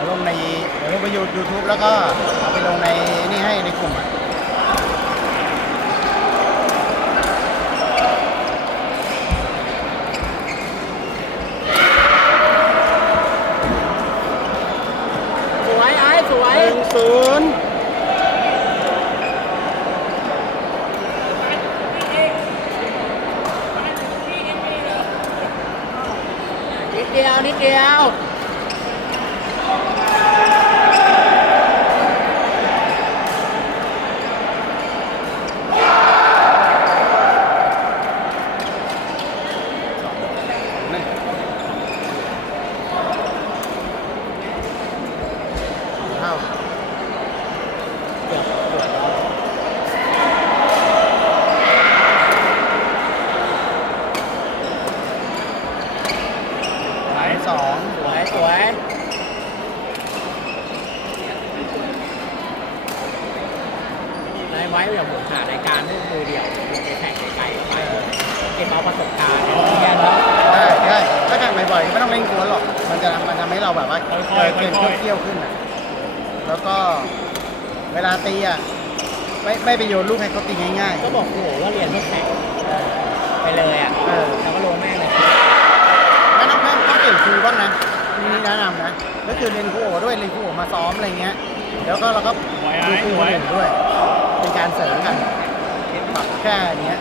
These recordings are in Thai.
ดี๋ยวลงในเดี๋ยวลงไปยูยูทูบแล้วก็เอาไปลงในนี่ให้ในกลุ่มอะสวยไอ้สวย หนึ่งศูนย์นิดเดียว นิดเดียว เท่า เกือบเกือบแล้ว หมายสอง สวยสวยนาย ไว้อย่าหมุนหารายการด้วยมือเดียวลงไปแข่งไกลๆไปเก็บเอาประสบการณ์เรียนแล้วใช่ใช่ถ้าแข่งบ่อยๆก็ไม่ต้องเล่นกวนหรอก มันจะมันทำให้เราแบบว่าเกิดเกมเที่ยวๆขึ้นอะแล้วก็เวลาตีอะไม่ไม่ไปโยนลูกให้เขาตีง่ายก็บอกโอ้โหว่าเรียนเพื่อแข่งไปเลยอะๆเออแล้วก็ลงแม่งเลยไม่ต้องไม่ต้องเปลี่ยนครูบ้างนะนี่แนะนำนะ ก็คือเรียนครูโอด้วยเรียนครูโอมาซ้อมอะไรเงี้ย แล้วก็เราก็ดูครูคนอื่นด้วย เป็นการเสริมกันปรับแค่เนี้ย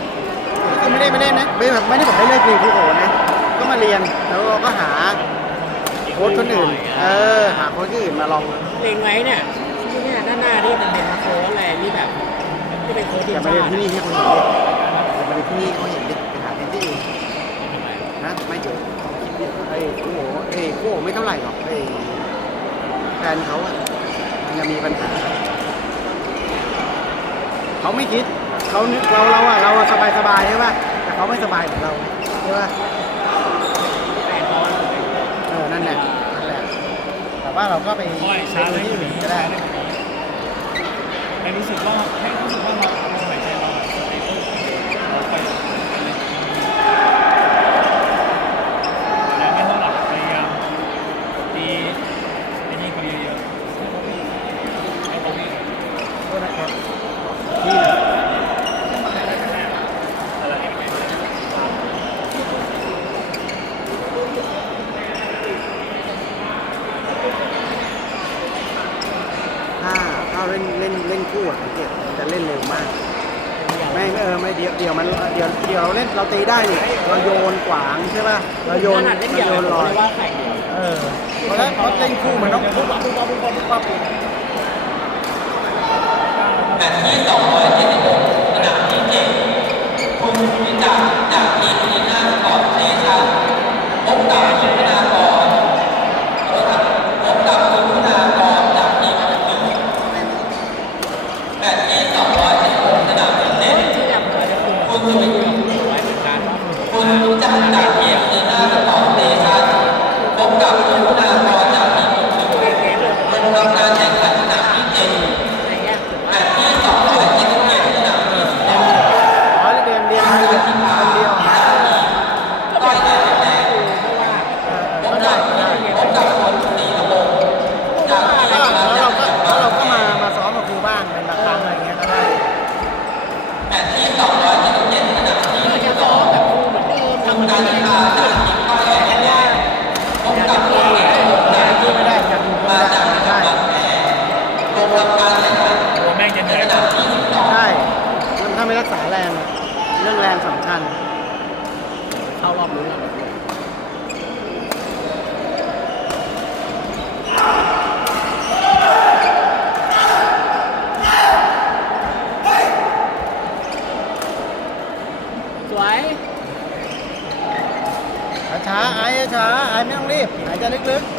คือไม่ได้ไม่ได้นะไม่แบบไม่ได้บอกให้เลิกเรียนครูโอนะ ก็มาเรียนแล้วเราก็หาโค้ชคนอื่น เออ หาโค้ชคนอื่นมาลองเล็งไว้เนี่ยที่เนี่ยด้านหน้าที่มันเป็นโค้ชอะไรที่แบบที่เป็นโค้ชทีอมย่ามาชาเรียนติที่นี่ให้คนอื่นดิอย่ามาเรียนที่นี่เขาเห็นดิไปหาเรียนที่อื่นนะไม่เจอคิดดิไอ้ครูโอไอ้ครูโอไม่เท่าไหร่หรอกไอ้แฟนเขาอะมัน จะมีปัญหา เขาไม่คิด เขานึกเราเราอะเราสบายสบายใช่ป่ะแต่เขาไม่สบายเหมือนเราใช่ป่ะแปดบอลเออนั่นแหละนั่นแหละแต่ว่าเราก็ไปค่อยช้าเลยที่ที่อื่นนี้ก็ก็ได้ได้ให้รู้สึกว่าให้รู้สึกว่าเราลมหายใจเราไอ้ต้นเราไปแล้วไม่เท่าไหร่พยายามตีไอ้นี่เขาเยอะๆไอ้ตรงนี้ โทษนะครับที่ อะไรอย่างเงี้ย ถ้าถ้าเล่นเล่นเล่นคู่อะสังเกตมันจะเล่นเร็วมาก ไม่ไม่เออไม่เดียวเดียวมันเดียวเดียวเราเล่นเราตีได้นี่เราโยนขวางใช่ป่ะเราโยนขนาดเล่นเราเดี่ยวโยนเลลอยยว่าแข่งเดี่ยวเออเพราะฉะนั้นเพราะเล่นคู่มันต้องปุ๊บปั๊บปุ๊บปั๊บปุ๊บปั๊บปุ๊บปั๊บที่แบบเราจะคุมคุณจะไปอยู่กับคุณไว้เหมือนกัน คุณรู้จักจากเกียวในหน้าต่อเตชันพบกับคุณนากรจากทีมตัวเองเลยมันทำการแข่งขันสนามที่เจ็ดอะไรเงี้ยถือว่าที่สองจ็ดสิบเอ็ดสนามเต็มอ๋อเรียนเรียนเดียวเดียวต่อไม่ว่าเออก็ได้ก็ได้พบกับคนตีระบบจากแล้วเราก็แล้วเราก็มามาซ้อมกับครูบ้างเป็นบางครั้งอะไรเงี้ยก็ได้แต่ที่สองร้อยเจ็ดสิบเจ็ดสนามที่จะซ้อมแบบคู่เหมือนเดิมทำการแข่งขันก็แข่งได้พบกับทีม แต่ที่ไม่ได้จากครูไม่ได้ใช่ ลงทำการแข่งขัน โอ้แม่งจะเหนื่อย สนามที่สิบสอง ใช่มันถ้าไม่รักษาแรงอะเรื่องแรงสำคัญเข้ารอบรู้แล้วสวยช้าๆไอ้ช้าไอ้ไม่ต้องรีบหายใจลึกอ